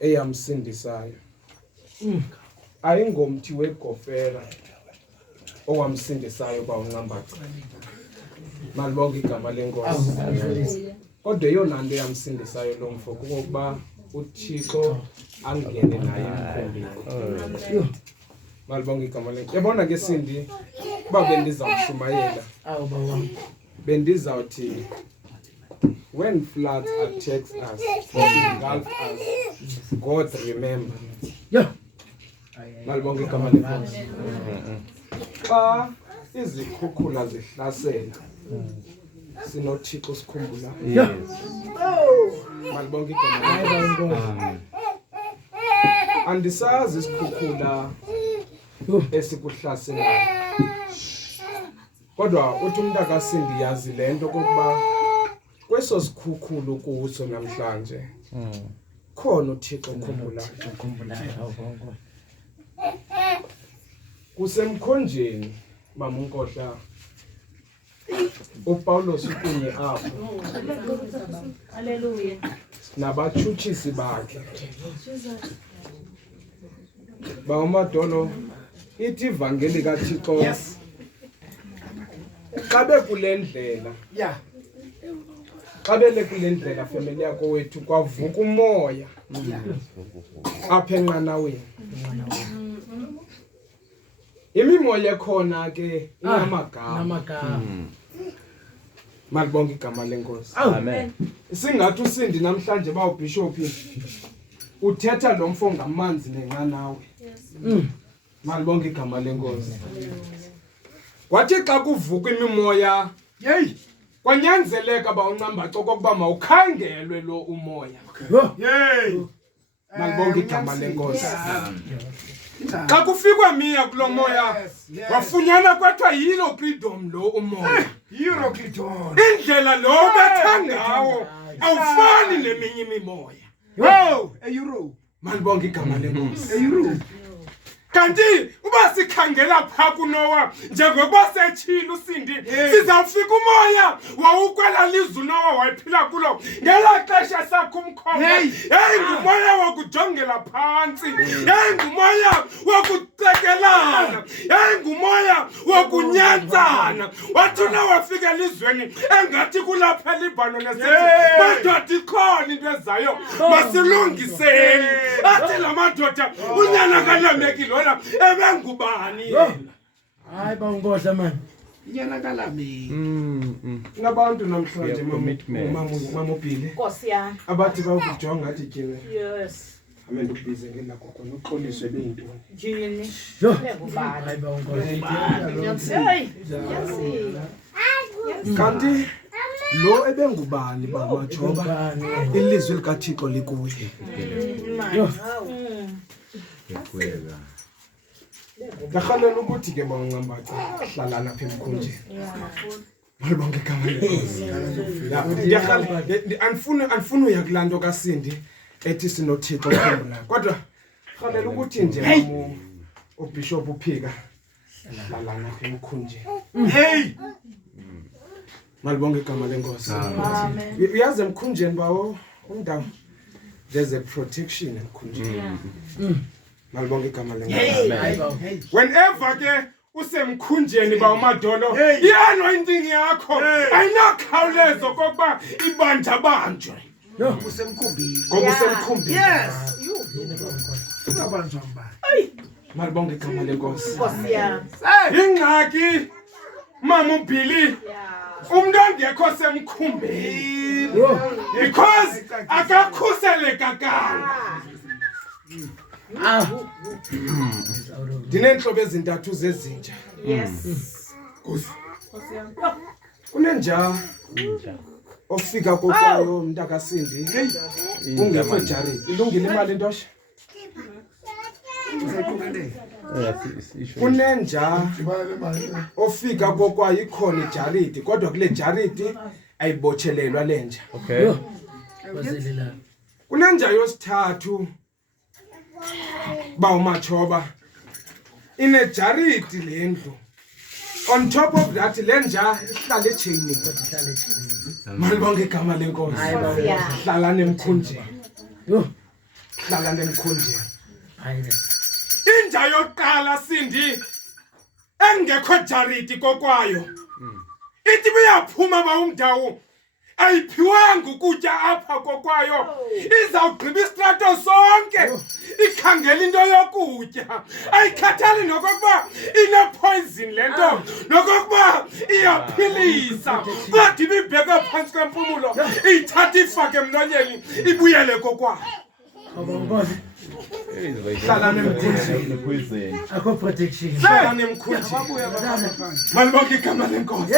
eyamsindisayo ayingomthi wegofera owamsindisayo bawunqambaca malibonke igama lenkosi kodwa yona nto eyamsindisayo lo mfo kuba uThixo angene naye emkhombeni malibonke igama lenkosi yabona ke Sindi babe ndizawushumayela bendizawuthi when floods attacks us or engulf us, God remember. Yeah. Malibonke igama lenkosi. Xa izikhukhula zihlasela sinoThixo sikhumbula. Yes. Malibonke igama lenkosi. Andisazi isikhukhula esikuhlaselayo. Kodwa uthi umntaka Sindi yazi lento kokuba kweso sikhukhulu kuso namhlanje khona uThixo ukhumbulayo kusemkhonjeni mama uNkohla uPaulos ukunye apho haleluya nabatshutshisi bakhe bawomadolo ithi ivangeli kaThixo xa bekule ndlela xa bele kule ndlela family yakho wethu kwavuka umoya apha enqanaweni imimoya ekhona ke inamagama malibonke igama lenkosi amen singathi uSindi namhlanje bawubishop uthetha lo mfo ngamanzi nenqanawe malibonke igama lenkosi kwathi xa kuvuka imimoya kwanyanzeleka bawunqambaca kokuba mawukhangelwe lo umoya malibonke igama lenkosi xa kufikwa miya kulo moya wafunyana kwathiwa yilo freedom lo umoya indlela lo betha ngawo awufani neminye imimoya malibonke igama lenkosi kanti uba sikhangela pha kuNowa njengoba setshila uSindi sizawufika umoya wawukwela lizwe uNowa wayiphila kulo ngela xesha sakho umkhomba ngumoya wokujongela phantsi ngumoya wokucekelana ngumoya wokunyantsana wathi wafika elizweni engathi kulapha eLibanon esithi madoda ikhona into ezayo masilungiseni athi la madoda unyana kalamekile ebengubani yena hayi bawunkohla man inyana kalami nabantu namhlanje mama uBhili Nkosi yami abathi bakujonga athi tyebe yes amen ukubize ngelakho khona uxoliswe beyintoni njini ebengubani hayi bawunkohla kanti lo ebengubani bamajoba ilizwi likaThixo likuye ekwela ngahalela ukuthi ke bawunqambaca hlalana apha emkhonjeni malibonke igama lenkosi anifuna uya kulanto kaSindi ethi sinoThixo ukhumbulayo kodwa halela ukuthi nje mamu uBishop uphika hlalana apha emkhonjeni malibonke igama lenkosi amen uyazi emkhonjeni bawo umndawo there's a protection emkhonjeni malibonke igama lenkosi whenever ke usemkhunjeni bawumadolo i-anointing yakho ayinakhawulezo kokuba ibanjwe usemkhumbini ngoba usemkhumbini yes uzabanjwa mbani malibonke igama lenkosi Nkosi yami ingxaki mama uBhili umuntu ongekho semkhumbini because akakhuselekanga dinenhlobo ezintathu zezinja yes Nkosi yami kunenja ofika kokwayo umntaka Sindi ungekho Jared ilungile imali intosha kunenja ofika kokwayo ikhona iJared kodwa kule Jared ayibotshelelwa lenja okay kunenja yosithathu bawumachoba ine Jared lendlu on top of that lenja ihlala echaini malibonke igama lenkosi hlalana emkhunjeni hlala nemkhunje hayi inja yokuqala Sindi engekho jariti kokwayo ithi buyaphuma ba umndawo ayiphiwanga ukutya apha kokwayo izawugqiba istrato sonke ikhangela into yokutya ayikhathali nokokuba ine-poison le nto nokokuba iyaphilisa kodwa ibibheka phantsi kwempumulo iyithatha ifake emlonyeni ibuyele kokwayo hlala nemkhunji akho protection hlala nemkhunji malibonke igama lenkosi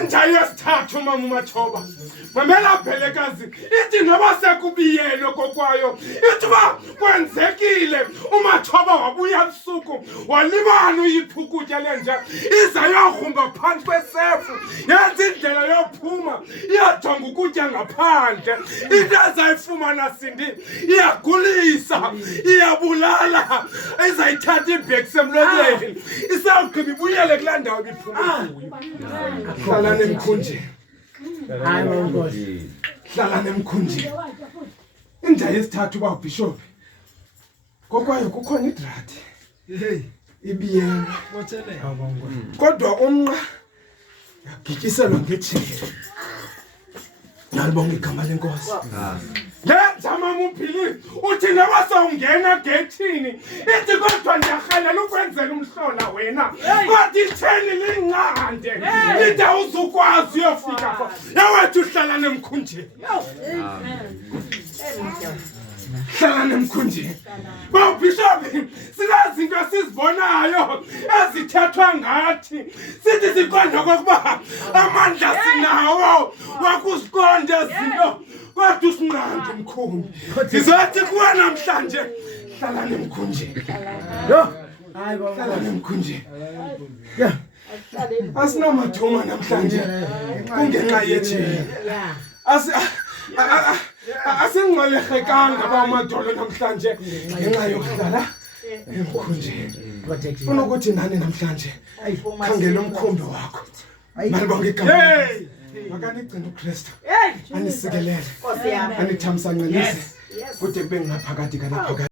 inja yesithathu mama uMathoba mamela bhelekazi ithi noba sekubiyelo kokwayo ithi uba kwenzekile uMathoba wabuya ebusuku walibana uyipha ukutya lenja iza yogrumba phantsi kwesefu yenza indlela yophuma iyajonga ukutya ngaphandle into ezayifumana Sindi iyagulisa iyabulala izayithatha ibheki semlonyeni isawugqiba ibuyele kulaa ndawo ibiphuma kuyo hlala nemkhunji hlala nemkhunji inja yesithathu uba ubhishophi kokwayo kukhona idrati ibiyelwe kodwa umnqa yagityiselwa ngejeli nalibonga igama lenkosi lenja mama uMphilile uthi noba sawungena gethini ithi kodwa ndiyarhalela ukwenzela umhlola wena kodwa itheni lincande ithi awuzukwazi uyofika pha yawethu uhlala nemkhunjini hlala nemkhunjini bawubhishophi sinazinto sizibonayo ezithethwa ngathi sithi siqonda okokuba amandla sinawo wakuziqonda ezinto kodwa usinqanda umkhumbi sizothi kuwe namhlanje hlala nemkhunjini hlala nemkhunjini asinomathuma namhlanje kungenxa yethini asingxolekanga bamadolo namhlanje ngenxa yokuhlala emkhunjini funa ukuthi nani namhlanje khangela umkhumbi wakho malibonke igama makanigcina uKristu anisikelele anithamsanqelise kude kube ngaphakathi kanaphakathi